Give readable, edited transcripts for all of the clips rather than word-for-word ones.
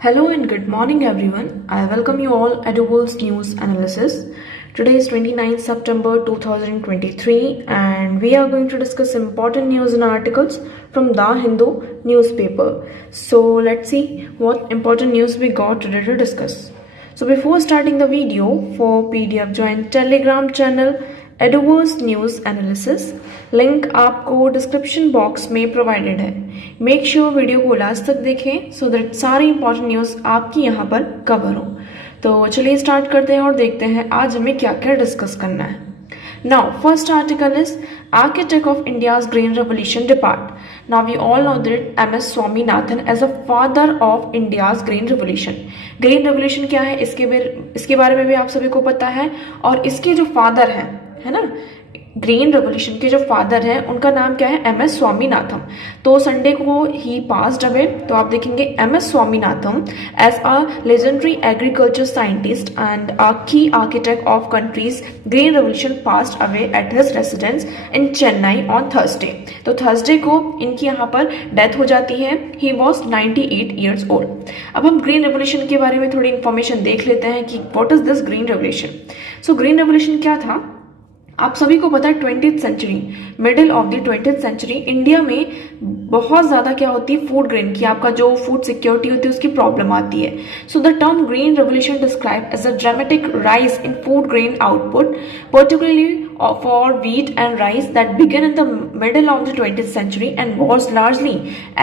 Hello and good morning everyone. I welcome you all at the World's News Analysis. Today is 29th September 2023 and we are going to discuss important news and articles from The Hindu newspaper. So let's see what important news we got today to discuss. So before starting the video, for PDF join Telegram channel adverse news analysis, link आपको description box में provided है। Make sure video को last तक देखें so that सारी important news आपकी यहाँ पर कवर हो। तो चलिए स्टार्ट करते हैं और देखते हैं आज हमें क्या क्या डिस्कस करना है। Now first article is architect of India's green revolution depart. Now we all know that MS Swaminathan as a father of India's green revolution. Green revolution क्या है इसके बारे में भी आप सभी को पता है, और इसके जो फादर हैं, है ना, ग्रीन रेवोल्यूशन के जो फादर हैं उनका नाम क्या है, MS स्वामीनाथन। तो संडे को ही पास्ड अवे, तो आप देखेंगे MS Swaminathan as a legendary agriculture scientist and a key architect of country's green revolution passed away at his residence in Chennai on Thursday. तो थर्सडे को इनकी यहाँ पर डेथ हो जाती है। He was 98 years old. अब हम ग्रीन रेवोल्यूशन के बारे में थोड़ी इन्फॉर्मेशन देख लेते हैं कि what is this green revolution. So green revolution क्या था, आप सभी को पता है 20th century, middle of the 20th century India में बहुत ज़्यादा क्या होती है, फूड ग्रेन की, आपका जो फूड सिक्योरिटी होती है उसकी प्रॉब्लम आती है। So the term green revolution describe as a dramatic rise in food grain output particularly for wheat and rice that began in the middle of the 20th century and was largely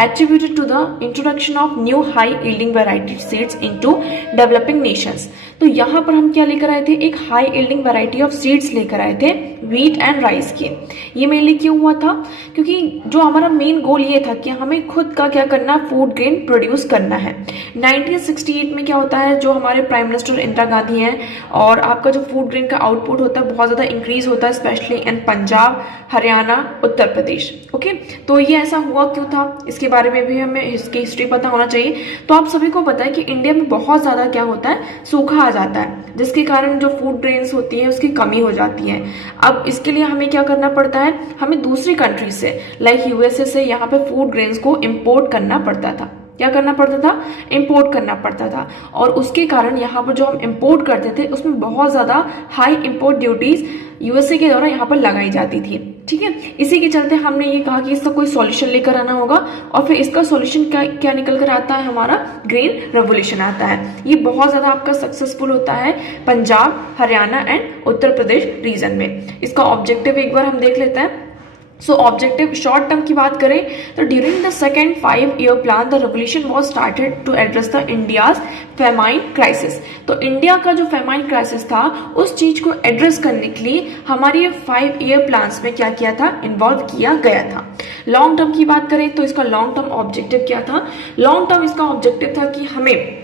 attributed to the introduction of new high yielding variety seeds into developing nations। तो यहाँ पर हम क्या लेकर आए थे, एक high yielding variety of seeds लेकर आए थे wheat and rice के। ये मेनली क्यों हुआ था, क्योंकि जो हमारा मेन गोल ये था कि हमें खुद का क्या करना, फूड ग्रेन प्रोड्यूस करना है। 1968 में क्या होता है, जो हमारे प्राइम मिनिस्टर इंदिरा गांधी हैं, और आपका जो फूड ग्रेन का आउटपुट होता है बहुत ज़्यादा इंक्रीज होता है, specially in Punjab, Haryana, Uttar Pradesh. Okay, तो ये ऐसा हुआ क्यों था, इसके बारे में भी हमें इसकी हिस्ट्री पता होना चाहिए। तो आप सभी को पता है कि इंडिया में बहुत ज़्यादा क्या होता है, सूखा आ जाता है, जिसके कारण जो फूड ग्रेन्स होती है उसकी कमी हो जाती है। अब इसके लिए हमें क्या करना पड़ता है, हमें दूसरी कंट्री से लाइक यूएसए से यहाँ पे फूड ग्रेन्स को इम्पोर्ट करना पड़ता था। क्या करना पड़ता था, इंपोर्ट करना पड़ता था, और उसके कारण यहाँ पर जो हम इंपोर्ट करते थे उसमें बहुत ज़्यादा हाई इंपोर्ट ड्यूटीज यूएसए के द्वारा यहाँ पर लगाई जाती थी। ठीक है, इसी के चलते हमने ये कहा कि इसका कोई सॉल्यूशन लेकर आना होगा, और फिर इसका सॉल्यूशन क्या निकल कर आता है, हमारा ग्रीन रेवोल्यूशन आता है। ये बहुत ज़्यादा आपका सक्सेसफुल होता है पंजाब, हरियाणा एंड उत्तर प्रदेश रीजन में। इसका ऑब्जेक्टिव एक बार हम देख लेते हैं। सो ऑब्जेक्टिव शॉर्ट टर्म की बात करें तो during the second 5-year plan the revolution was started to address the India's famine crisis. तो इंडिया का जो फेमाइन क्राइसिस था उस चीज को एड्रेस करने के लिए हमारे 5-year प्लान्स में क्या किया था, इन्वॉल्व किया गया था। लॉन्ग टर्म की बात करें तो इसका लॉन्ग टर्म ऑब्जेक्टिव क्या था, लॉन्ग टर्म इसका ऑब्जेक्टिव था कि हमें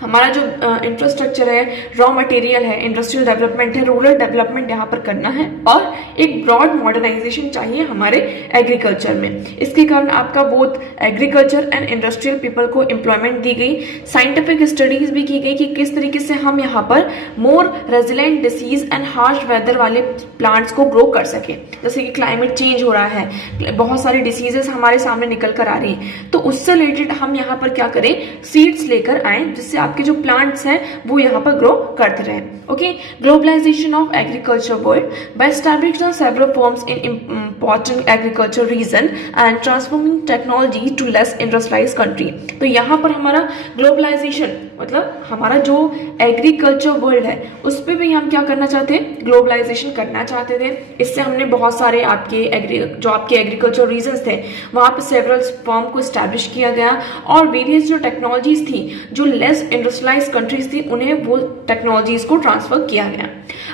हमारा जो इंफ्रास्ट्रक्चर है, रॉ मटेरियल है, इंडस्ट्रियल डेवलपमेंट है, रूरल डेवलपमेंट यहाँ पर करना है, और एक ब्रॉड मॉडर्नाइजेशन चाहिए हमारे एग्रीकल्चर में। इसके कारण आपका both agriculture and industrial people को एम्प्लॉयमेंट दी गई। साइंटिफिक स्टडीज भी की गई कि किस तरीके से हम यहाँ पर more resilient disease and harsh weather वाले प्लांट्स को ग्रो कर सके। जैसे कि क्लाइमेट चेंज हो रहा है, बहुत सारी डिसीजेस हमारे सामने निकल कर आ रही हैं, तो उससे रिलेटेड हम यहाँ पर क्या करें, सीड्स लेकर आए जिससे आपके जो प्लांट्स हैं वो यहाँ पर ग्रो करते रहे। Okay, globalization of agriculture world by establishing several firms in important agriculture region and transforming technology to less industrialize country. तो यहाँ पर हमारा ग्लोबलाइजेशन मतलब हमारा जो एग्रीकल्चर वर्ल्ड है उस पर भी हम क्या करना चाहते हैं, ग्लोबलाइजेशन करना चाहते थे। इससे हमने बहुत सारे आपके एग्रीकल्चर रीजन्स थे वहाँ पे सेवरल फर्म को स्टैब्लिश किया गया, और वेरियस जो टेक्नोलॉजीज थी जो लेस इंडस्ट्रियलाइज कंट्रीज थी उन्हें वो टेक्नोलॉजीज को ट्रांसफर किया गया।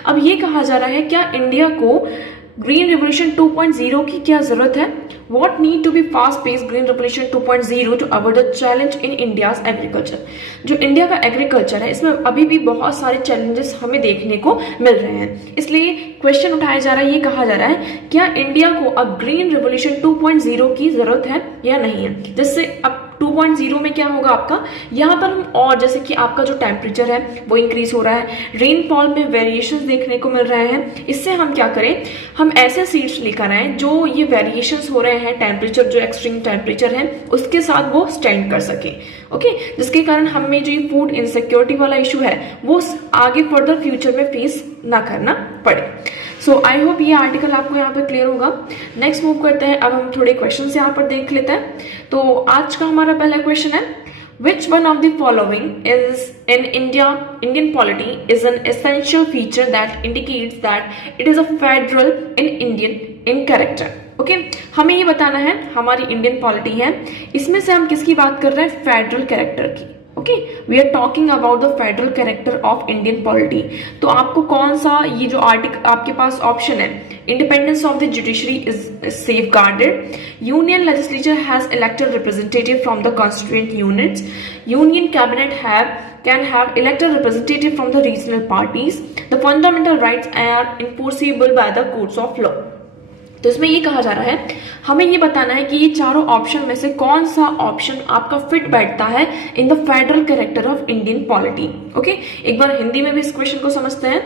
अब ये कहा जा रहा है क्या इंडिया को ग्रीन रेवोल्यूशन 2.0 की क्या जरूरत है, What need to be fast-paced green revolution 2.0 to avoid the challenge in India's agriculture। जो इंडिया का एग्रीकल्चर है इसमें अभी भी बहुत सारे चैलेंजेस हमें देखने को मिल रहे हैं, इसलिए क्वेश्चन उठाया जा रहा है, ये कहा जा रहा है क्या इंडिया को अब ग्रीन रेवोल्यूशन 2.0 की जरूरत है या नहीं है, जिससे अब 2.0 में क्या होगा आपका, यहाँ पर हम और जैसे कि आपका जो टेम्परेचर है वो इंक्रीज हो रहा है, रेनफॉल में वेरिएशंस देखने को मिल रहे हैं। इससे हम क्या करें, हम ऐसे सीड्स लेकर आए जो ये वेरिएशंस हो रहे हैं टेम्परेचर, जो एक्सट्रीम टेम्परेचर है उसके साथ वो स्टैंड कर सके। ओके, जिसके कारण हमें जो ये फूड इनसिक्योरिटी वाला इशू है वो आगे फर्दर फ्यूचर में फेस ना करना पड़े। सो आई होप ये आर्टिकल आपको यहाँ पे क्लियर होगा। नेक्स्ट मूव करते हैं, अब हम थोड़े क्वेश्चंस यहाँ पर देख लेते हैं। तो आज का हमारा पहला क्वेश्चन है, which one of the following is in Indian polity is an essential feature that indicates that it is a federal in character? Okay, हमें ये बताना है, हमारी इंडियन पॉलिटी है, इसमें से हम किसकी बात कर रहे हैं, फेडरल कैरेक्टर की। Okay, we are talking about the federal character of Indian polity. तो आपको कौन सा ये जो आर्टिकल आपके पास ऑप्शन है, independence of the judiciary is safe guarded, union legislature has elected representative from the constituent units, union cabinet can have elected representative from the regional parties, the fundamental rights are enforceable by the courts of law। तो इसमें ये कहा जा रहा है, हमें ये बताना है कि ये चारों ऑप्शन में से कौन सा ऑप्शन आपका फिट बैठता है in the federal character of Indian polity. Okay, एक बार हिंदी में भी इस क्वेश्चन को समझते हैं।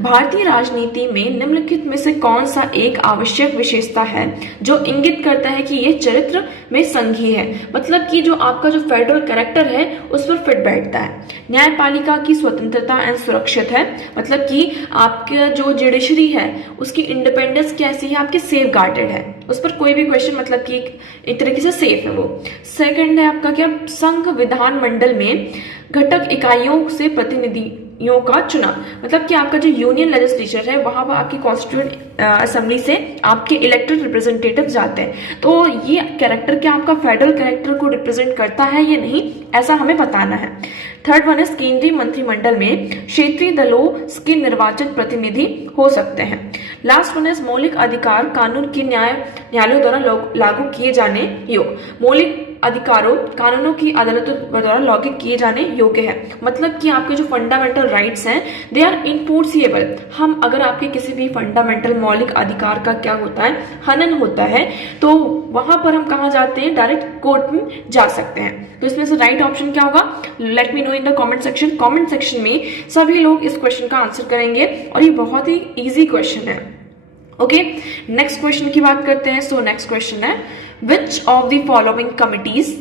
भारतीय राजनीति में निम्नलिखित में से कौन सा एक आवश्यक विशेषता है जो इंगित करता है कि ये चरित्र में संघीय है, मतलब कि जो आपका जो फेडरल कैरेक्टर है उस पर फिट बैठता है। न्यायपालिका की स्वतंत्रता एंड सुरक्षित है, मतलब कि आपका जो जुडिशरी है उसकी इंडिपेंडेंस कैसी है, आपकी सेफ गार्डेड है, उस पर कोई भी क्वेश्चन मतलब कि एक तरीके से सेफ है वो। सेकंड है आपका क्या, संघ विधान मंडल में घटक इकाइयों से प्रतिनिधियों का चुनाव, मतलब कि आपका जो यूनियन लेजिस्लेचर है वहां पर आपकी कॉन्स्टिट्यूएंट असेंबली से आपके इलेक्टेड रिप्रेजेंटेटिव जाते हैं। तो ये कैरेक्टर क्या आपका फेडरल कैरेक्टर को रिप्रेजेंट करता है या नहीं, ऐसा हमें बताना है। थर्ड वन इज केंद्रीय मंत्रिमंडल में क्षेत्रीय दलों के निर्वाचित प्रतिनिधि हो सकते हैं। लास्ट वन इज मौलिक अधिकार कानून की न्यायालयों द्वारा लागू किए जाने योग्य, मौलिक अधिकारों कानूनों की अदालतों द्वारा लागू किए जाने योग्य है, मतलब कि आपके जो फंडामेंटल राइट्स हैं दे आर इनफोर्सिएबल। हम अगर आपके किसी भी फंडामेंटल मौलिक अधिकार का क्या होता है, हनन होता है, तो वहां पर हम कहा जाते हैं, डायरेक्ट कोर्ट में जा सकते हैं। तो इसमें से राइट ऑप्शन क्या होगा, let me know in the comment section. Comment section में सभी लोग इस क्वेश्चन का आंसर करेंगे और ये बहुत ही इजी क्वेश्चन है। ओके, नेक्स्ट क्वेश्चन की बात करते हैं। सो नेक्स्ट क्वेश्चन है, विच ऑफ द फॉलोइंग कमिटीज,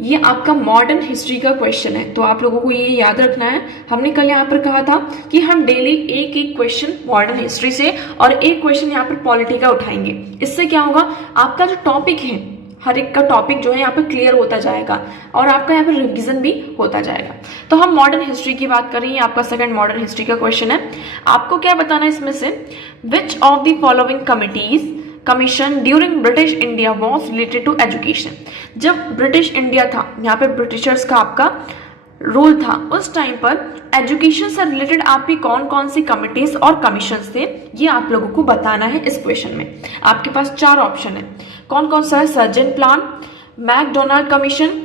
ये आपका मॉडर्न हिस्ट्री का क्वेश्चन है, तो आप लोगों को ये याद रखना है। हमने कल यहाँ पर कहा था कि हम डेली एक एक क्वेश्चन मॉडर्न हिस्ट्री से और एक क्वेश्चन यहाँ पर पॉलिटी का उठाएंगे। इससे क्या होगा, आपका जो टॉपिक है, हर एक का टॉपिक जो है यहाँ पे क्लियर होता जाएगा और आपका यहाँ पे रिवीजन भी होता जाएगा। तो हम मॉडर्न हिस्ट्री की बात करें, आपका सेकंड मॉडर्न हिस्ट्री का क्वेश्चन है। आपको क्या बताना है इसमें से, which of the following committees commission during British India was related to education. जब ब्रिटिश इंडिया था, यहाँ पे ब्रिटिशर्स का आपका रूल था, उस टाइम पर एजुकेशन से रिलेटेड आपकी कौन कौन सी कमिटीज और कमीशन थे, ये आप लोगों को बताना है इस क्वेश्चन में। आपके पास चार ऑप्शन है, कौन कौन सा है, Sargent plan, McDonald commission,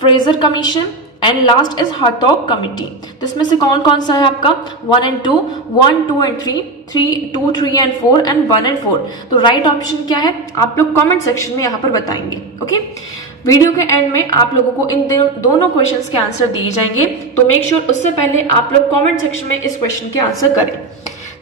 Fraser commission and last is Hartog committee. तो इसमें से कौन कौन सा है आपका 1 and 2, 1, 2 and 3, 2, 3 and 4 and 1 and 4। तो राइट ऑप्शन क्या है आप लोग कमेंट सेक्शन में यहाँ पर बताएंगे। ओके, वीडियो के एंड में आप लोगों को इन दोनों क्वेश्चंस के आंसर दिए जाएंगे, तो मेक श्योर उससे पहले आप लोग कमेंट सेक्शन में इस क्वेश्चन के आंसर करें।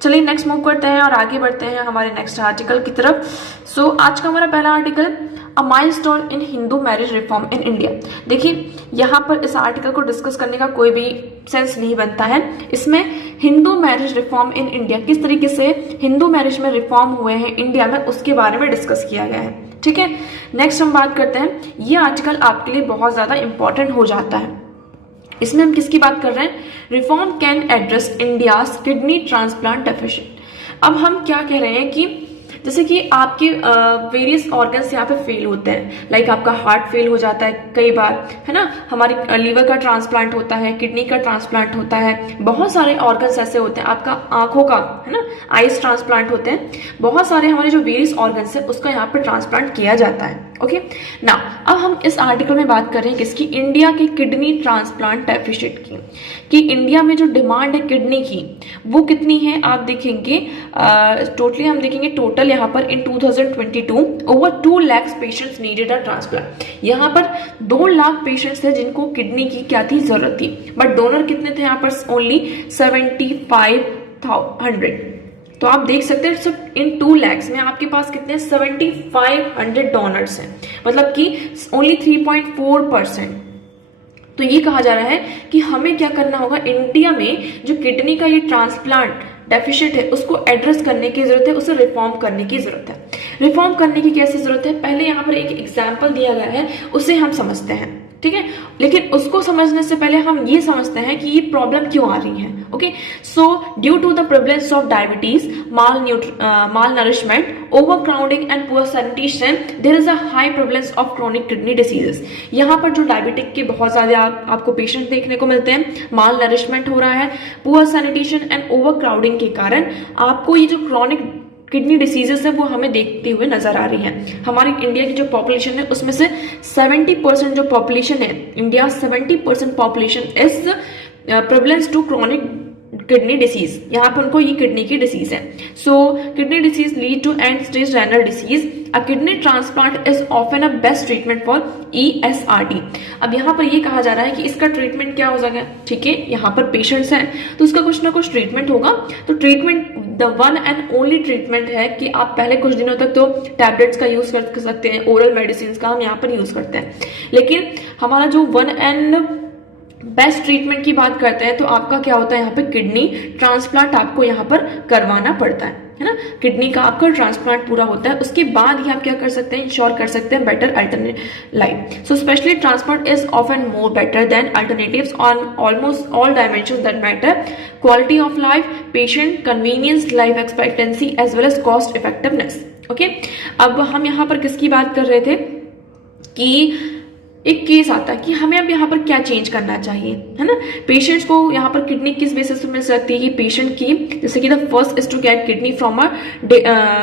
चलिए नेक्स्ट मूव करते हैं और आगे बढ़ते हैं हमारे नेक्स्ट आर्टिकल की तरफ। सो आज का हमारा पहला article, a milestone in Hindu marriage reform in India. देखिए यहाँ पर इस आर्टिकल को डिस्कस करने का कोई भी सेंस नहीं बनता है। इसमें Hindu marriage reform in India, किस तरीके से हिंदू मैरिज में रिफॉर्म हुए हैं इंडिया में, उसके बारे में डिस्कस किया गया है। ठीक है, नेक्स्ट हम बात करते हैं, ये आर्टिकल आपके लिए बहुत ज्यादा इंपॉर्टेंट हो जाता है। इसमें हम किसकी बात कर रहे हैं, reform can address India's kidney transplant deficient. अब हम क्या कह रहे हैं कि जैसे कि आपके वेरियस ऑर्गन्स यहाँ पे फेल होते हैं, लाइक आपका हार्ट फेल हो जाता है कई बार, है ना, हमारे लिवर का ट्रांसप्लांट होता है, किडनी का ट्रांसप्लांट होता है, बहुत सारे ऑर्गन्स ऐसे होते हैं, आपका आंखों का, है ना, आईज ट्रांसप्लांट होते हैं, बहुत सारे हमारे जो वेरियस ऑर्गन्स है उसका यहाँ पे ट्रांसप्लांट किया जाता है। ओके ना, अब हम इस आर्टिकल में बात कर रहे हैं किसकी, इंडिया की किडनी ट्रांसप्लांट डेफिसिट की, कि इंडिया में जो डिमांड है किडनी की वो कितनी है। आप देखेंगे टोटली हम देखेंगे टोटल यहाँ पर इन 2022 over 2 lakh patients needed a transplant. यहाँ पर 2 लाख पेशेंट्स थे जिनको किडनी की क्या थी, जरूरत थी, बट डोनर कितने थे यहाँ पर, ओनली 7500। तो आप देख सकते हैं सिर्फ इन 2 lakhs में आपके पास कितने 7500 डोनर्स हैं, मतलब कि ओनली 3.4%। तो ये कहा जा रहा है कि हमें क्या करना होगा, इंडिया में जो किडनी का ये ट्रांसप्लांट डेफिशिट है उसको एड्रेस करने की जरूरत है, उसे रिफॉर्म करने की जरूरत है। रिफॉर्म करने की कैसे जरूरत है, पहले यहाँ पर एक एग्जाम्पल दिया गया है उसे हम समझते हैं, ठीक है, लेकिन उसको समझने से पहले हम ये समझते हैं कि ये प्रॉब्लम क्यों आ रही है। Okay, so due to the prevalence of diabetes, malnourishment, overcrowding and poor sanitation, there is a high prevalence of chronic kidney diseases। यहाँ पर जो डायबिटिक के बहुत ज्यादा आपको पेशेंट देखने को मिलते हैं, माल नरिशमेंट हो रहा है, पुअर सैनिटेशन एंड ओवरक्राउडिंग के कारण आपको ये जो क्रॉनिक किडनी डिसीजेस है वो हमें देखते हुए नजर आ रही है। हमारी इंडिया की जो पॉपुलेशन है उसमें से 70% जो पॉपुलेशन है, India 70% population is prevalence to chronic kidney disease, यहाँ पर उनको ये किडनी की डिसीज है। So kidney disease lead to end stage renal disease. A kidney transplant is often a best treatment for ESRD। अब यहाँ पर ये कहा जा रहा है कि इसका ट्रीटमेंट क्या हो जाएगा, ठीक है, यहाँ पर पेशेंट्स हैं तो उसका कुछ ना कुछ ट्रीटमेंट होगा। तो treatment the one and only treatment है कि आप पहले कुछ दिनों तक तो टैबलेट्स का यूज कर सकते हैं, ओरल मेडिसिन का हम यहाँ पर यूज करते हैं, लेकिन हमारा जो वन एंड बेस्ट ट्रीटमेंट की बात करते हैं तो आपका क्या होता है, यहाँ पे किडनी ट्रांसप्लांट आपको यहाँ पर करवाना पड़ता है ना, किडनी का आपका ट्रांसप्लांट पूरा होता है, उसके बाद ही आप क्या कर सकते हैं, इंश्योर कर सकते हैं better alternate life. So specially transplant is often more better than alternatives on almost all dimensions that matter, quality of life, patient convenience, life expectancy as well as cost effectiveness. Okay, अब हम यहाँ पर किसकी बात कर रहे थे कि एक केस आता है कि हमें अब यहाँ पर क्या चेंज करना चाहिए, है ना। पेशेंट्स को यहाँ पर किडनी किस बेसिस पे मिल सकती है कि पेशेंट की, जैसे कि the first is to get kidney from a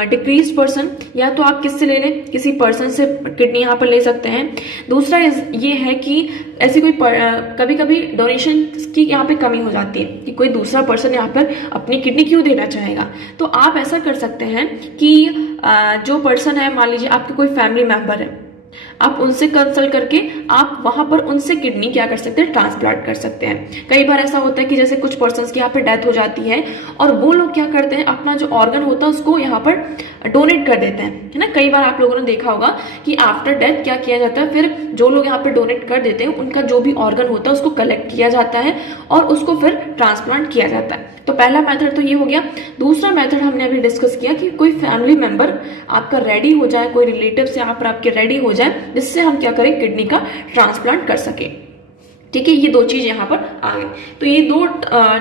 डिक्रीज पर्सन, या तो आप किससे ले लें, किसी पर्सन से किडनी यहाँ पर ले सकते हैं। दूसरा ये है कि ऐसी कोई कभी कभी डोनेशन की यहाँ पे कमी हो जाती है कि कोई दूसरा पर्सन यहाँ पर अपनी किडनी क्यों देना चाहेगा, तो आप ऐसा कर सकते हैं कि जो पर्सन है, मान लीजिए आपके कोई फैमिली मेंबर है, आप उनसे कंसल्ट करके आप वहां पर उनसे किडनी क्या कर सकते हैं, ट्रांसप्लांट कर सकते हैं। कई बार ऐसा होता है कि जैसे कुछ पर्सन्स की यहाँ पे डेथ हो जाती है और वो लोग क्या करते हैं, अपना जो ऑर्गन होता है उसको यहाँ पर डोनेट कर देते हैं, है ना। कई बार आप लोगों ने देखा होगा कि आफ्टर डेथ क्या किया जाता है, फिर जो लोग यहाँ पे डोनेट कर देते हैं उनका जो भी ऑर्गन होता है उसको कलेक्ट किया जाता है और उसको फिर ट्रांसप्लांट किया जाता है। तो पहला मेथड तो ये हो गया। दूसरा मेथड हमने अभी डिस्कस किया कि कोई फैमिली मेंबर आपका रेडी हो जाए, कोई रिलेटिव से यहाँ पर आपके रेडी हो जाए, जिससे हम क्या करें, किडनी का ट्रांसप्लांट कर सके। ठीक है, ये दो चीज यहाँ पर आ गई। तो ये दो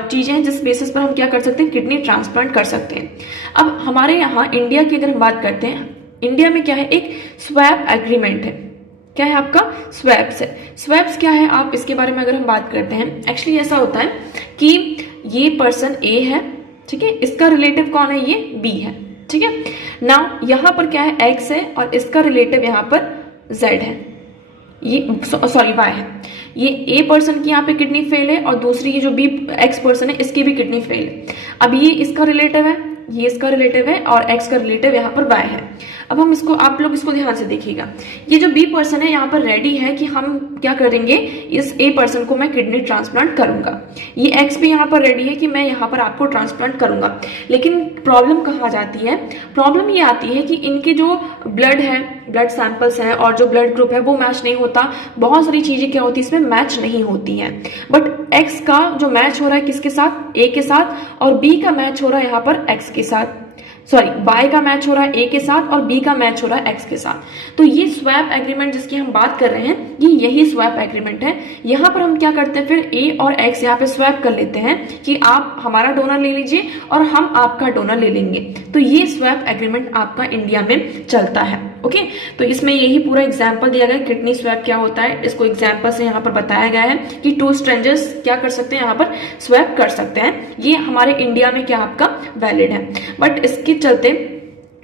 चीजें हैं जिस बेसिस पर हम क्या कर सकते हैं, किडनी ट्रांसप्लांट कर सकते हैं। अब हमारे यहाँ इंडिया की अगर हम बात करते हैं, इंडिया में क्या है, एक स्वैप एग्रीमेंट है। क्या है आपका, स्वैप्स है। स्वैप्स क्या है, आप इसके बारे में अगर हम बात करते हैं, एक्चुअली ऐसा होता है कि ये पर्सन ए है, ठीक है, इसका रिलेटिव कौन है, ये बी है, ठीक है ना। यहाँ पर क्या है, एक्स है और इसका रिलेटिव यहाँ पर जेड है, ये सॉरी वाई है। ये ए पर्सन की यहाँ पे किडनी फेल है और दूसरी ये जो बी एक्स पर्सन है इसकी भी किडनी फेल है। अब ये इसका रिलेटिव है, ये इसका रिलेटिव है और एक्स का रिलेटिव यहाँ पर वाई है। अब हम इसको, आप लोग इसको ध्यान से देखिएगा, ये जो बी पर्सन है यहाँ पर रेडी है कि हम क्या करेंगे, इस ए पर्सन को मैं किडनी ट्रांसप्लांट करूंगा। ये एक्स भी यहाँ पर रेडी है कि मैं यहाँ पर आपको ट्रांसप्लांट करूंगा। लेकिन प्रॉब्लम कहाँ जाती है, प्रॉब्लम ये आती है कि इनके जो ब्लड है, ब्लड सैंपल्स हैं और जो ब्लड ग्रुप है वो मैच नहीं होता। बहुत सारी चीजें क्या होती है इसमें मैच नहीं होती हैं। बट एक्स का जो मैच हो रहा है किसके साथ, ए के साथ, और बी का मैच हो रहा है यहाँ पर एक्स के साथ, सॉरी वाई का मैच हो रहा है ए के साथ और बी का मैच हो रहा है एक्स के साथ। तो ये स्वैप एग्रीमेंट जिसकी हम बात कर रहे हैं, ये यही स्वैप एग्रीमेंट है। यहाँ पर हम क्या करते हैं, फिर ए और एक्स यहाँ पे स्वैप कर लेते हैं कि आप हमारा डोनर ले लीजिए और हम आपका डोनर ले लेंगे। तो ये स्वैप एग्रीमेंट आपका इंडिया में चलता है। ओके, तो इसमें यही पूरा एग्जाम्पल दिया गया है, किडनी स्वैप क्या होता है, इसको एग्जाम्पल से यहाँ पर बताया गया है कि 2 स्ट्रेंजर्स क्या कर सकते हैं, यहाँ पर स्वैप कर सकते हैं। ये हमारे इंडिया में क्या आपका वैलिड है। बट इसके चलते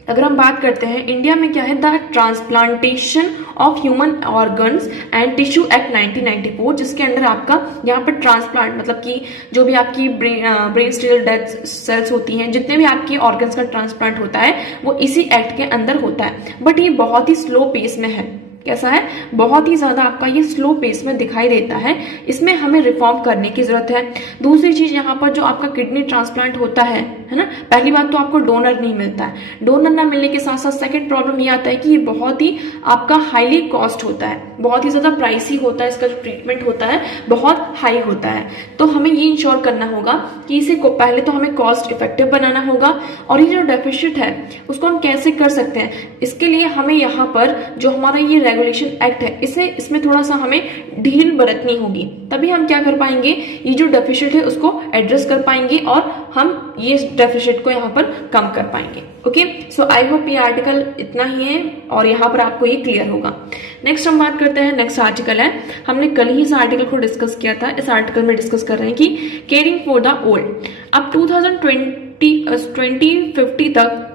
अगर हम बात करते हैं इंडिया में क्या है, the transplantation of human organs and tissue act 1994, जिसके अंडर आपका यहाँ पर ट्रांसप्लांट मतलब कि जो भी आपकी ब्रेन स्टेम डेड सेल्स होती हैं, जितने भी आपके ऑर्गन्स का ट्रांसप्लांट होता है वो इसी एक्ट के अंदर होता है। बट ये बहुत ही स्लो पेस में है। कैसा है, बहुत ही ज्यादा आपका ये स्लो पेस में दिखाई देता है। इसमें हमें रिफॉर्म करने की जरूरत है। दूसरी चीज यहाँ पर जो आपका किडनी ट्रांसप्लांट होता है ना, पहली बात तो आपको डोनर नहीं मिलता है। डोनर ना मिलने के साथ साथ सेकंड प्रॉब्लम ये आता है कि ये बहुत ही आपका हाईली कॉस्ट होता है, बहुत ही ज्यादा प्राइसी होता है। इसका जो ट्रीटमेंट होता है बहुत हाई होता है। तो हमें ये इंश्योर करना होगा कि इसे पहले तो हमें कॉस्ट इफेक्टिव बनाना होगा, और ये जो डेफिसिट है उसको हम कैसे कर सकते हैं, इसके लिए हमें यहाँ पर जो हमारा ये रेगुलेशन एक्ट है इसमें थोड़ा सा हमें ढील बरतनी होगी, तभी हम क्या कर पाएंगे, ये जो डेफिसिट है उसको एड्रेस कर पाएंगे और हम ये डेफिसिट को यहाँ पर कम कर पाएंगे। ओके, सो आई होप ये आर्टिकल इतना ही है और यहाँ पर आपको ये क्लियर होगा। नेक्स्ट हम बात करते हैं, नेक्स्ट आर्टिकल है, हमने कल ही इस आर्टिकल को डिस्कस किया था। इस आर्टिकल में डिस्कस कर रहे हैं कि केयरिंग फॉर द ओल्ड। अब 2050 तक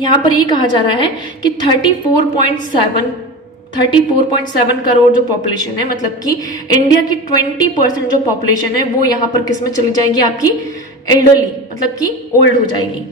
यहाँ पर ये कहा जा रहा है कि 34.7 करोड़ जो पॉपुलेशन है, मतलब कि इंडिया की 20% जो पॉपुलेशन है वो यहाँ पर किस में चली जाएगी, आपकी एल्डरली मतलब कि ओल्ड हो जाएगी,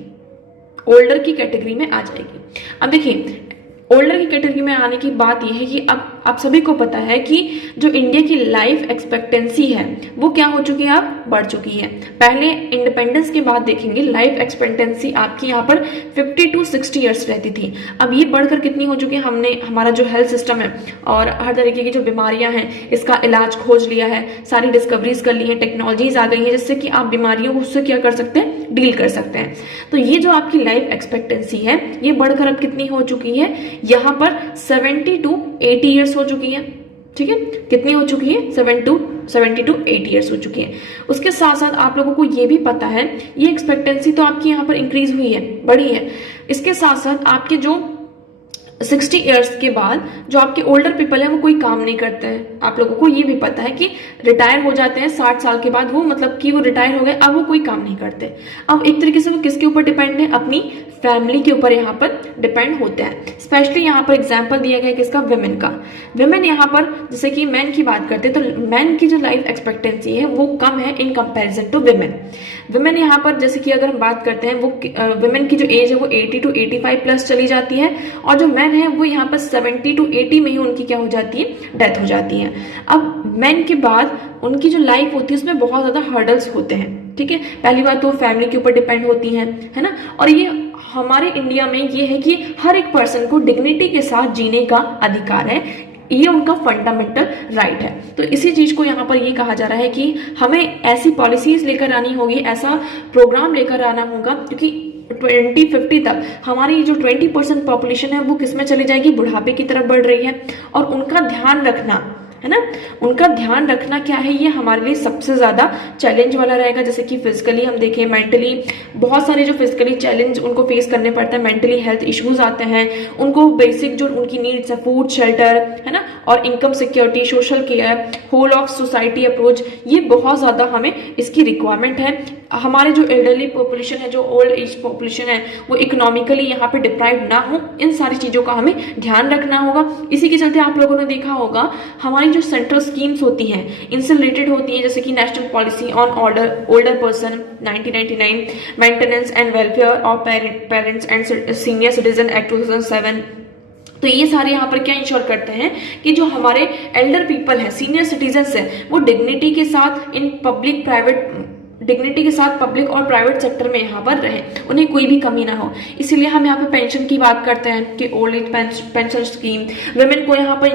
ओल्डर की कैटेगरी में आ जाएगी। अब देखिए, ओल्डर की कैटेगरी में आने की बात यह है कि अब आप सभी को पता है कि जो इंडिया की लाइफ एक्सपेक्टेंसी है वो क्या हो चुकी है, अब बढ़ चुकी है। पहले इंडिपेंडेंस के बाद देखेंगे लाइफ एक्सपेक्टेंसी आपकी यहाँ पर 50 to 60 ईयर्स रहती थी। अब ये बढ़कर कितनी हो चुकी है, हमने हमारा जो हेल्थ सिस्टम है और हर तरीके की जो बीमारियां हैं इसका इलाज खोज लिया है, सारी डिस्कवरीज कर ली है, टेक्नोलॉजीज आ गई है जिससे कि आप बीमारियों को उससे क्या कर सकते हैं, डील कर सकते हैं। तो ये जो आपकी लाइफ एक्सपेक्टेंसी है ये बढ़कर अब कितनी हो चुकी है, यहाँ पर 70 to 80 ईयर्स हो चुकी है। ठीक है, कितनी हो चुकी है, 70 to 80 ईयर्स हो चुकी है। उसके साथ साथ आप लोगों को ये भी पता है ये एक्सपेक्टेंसी तो आपकी यहाँ पर इंक्रीज हुई है, बढ़ी है। इसके साथ साथ आपके जो 60 ईयर्स के बाद जो आपके ओल्डर पीपल है वो कोई काम नहीं करते हैं। आप लोगों को ये भी पता है कि रिटायर हो जाते हैं 60 साल के बाद, वो मतलब कि वो रिटायर हो गए, अब वो कोई काम नहीं करते। अब एक तरीके से वो किसके ऊपर डिपेंड है, अपनी फैमिली के ऊपर यहाँ पर डिपेंड होते हैं। स्पेशली यहाँ पर एग्जाम्पल दिया गया किसका, विमेन का। विमेन यहाँ पर जैसे कि मैन की बात करते हैं तो मैन की जो लाइफ एक्सपेक्टेंसी है वो कम है in comparison to women. Women यहाँ पर जैसे कि अगर हम बात करते हैं वो विमेन की जो एज है वो 80 to 85 प्लस चली जाती है, और जो मैन है वो यहाँ पर 70 to 80 में ही उनकी क्या हो जाती है, डेथ हो जाती है। अब मैन के बाद उनकी जो लाइफ होती है उसमें बहुत ज्यादा हर्डल्स होते हैं। ठीक है, पहली बात तो फैमिली के ऊपर डिपेंड होती है ना, और ये हमारे इंडिया में ये है कि हर एक पर्सन को डिग्निटी के साथ जीने का अधिकार है, ये उनका फंडामेंटल राइट है। तो इसी चीज को यहाँ पर ये कहा जा रहा है कि हमें ऐसी पॉलिसीज लेकर आनी होगी, ऐसा प्रोग्राम लेकर आना होगा, क्योंकि 2050 तक हमारी जो 20% पॉपुलेशन है वो किसमें चली जाएगी, बुढ़ापे की तरफ बढ़ रही है। और उनका ध्यान रखना है ना, उनका ध्यान रखना क्या है, ये हमारे लिए सबसे ज्यादा चैलेंज वाला रहेगा। जैसे कि फिजिकली हम देखें, मेंटली बहुत सारे जो फिजिकली चैलेंज उनको फेस करने पड़ते हैं, मेंटली हेल्थ इश्यूज आते हैं, उनको बेसिक जो उनकी नीड्स है, फूड, शेल्टर है ना, और income security, social care, whole of society approach, ये बहुत ज्यादा हमें इसकी रिक्वायरमेंट है। हमारे जो एल्डरली पॉपुलेशन है, जो ओल्ड एज पॉपुलेशन है, वो इकोनॉमिकली यहाँ पे डिप्राइव ना हो, इन सारी चीजों का हमें ध्यान रखना होगा। इसी के चलते आप लोगों ने देखा होगा हमारी जो सेंट्रल स्कीम्स होती हैं इनसे रिलेटेड होती हैं, जैसे कि national policy on older person 1999, maintenance and welfare of parents and senior citizen act 2007। तो ये सारे यहाँ पर क्या इंश्योर करते हैं कि जो हमारे एल्डर पीपल हैं, सीनियर सिटीजन्स हैं, वो डिग्निटी के साथ इन पब्लिक प्राइवेट डिग्निटी के साथ पब्लिक और प्राइवेट सेक्टर में यहाँ पर रहे, उन्हें कोई भी कमी ना हो। इसीलिए हम यहाँ पे पेंशन की बात करते हैं कि old age pension scheme, women को यहाँ पर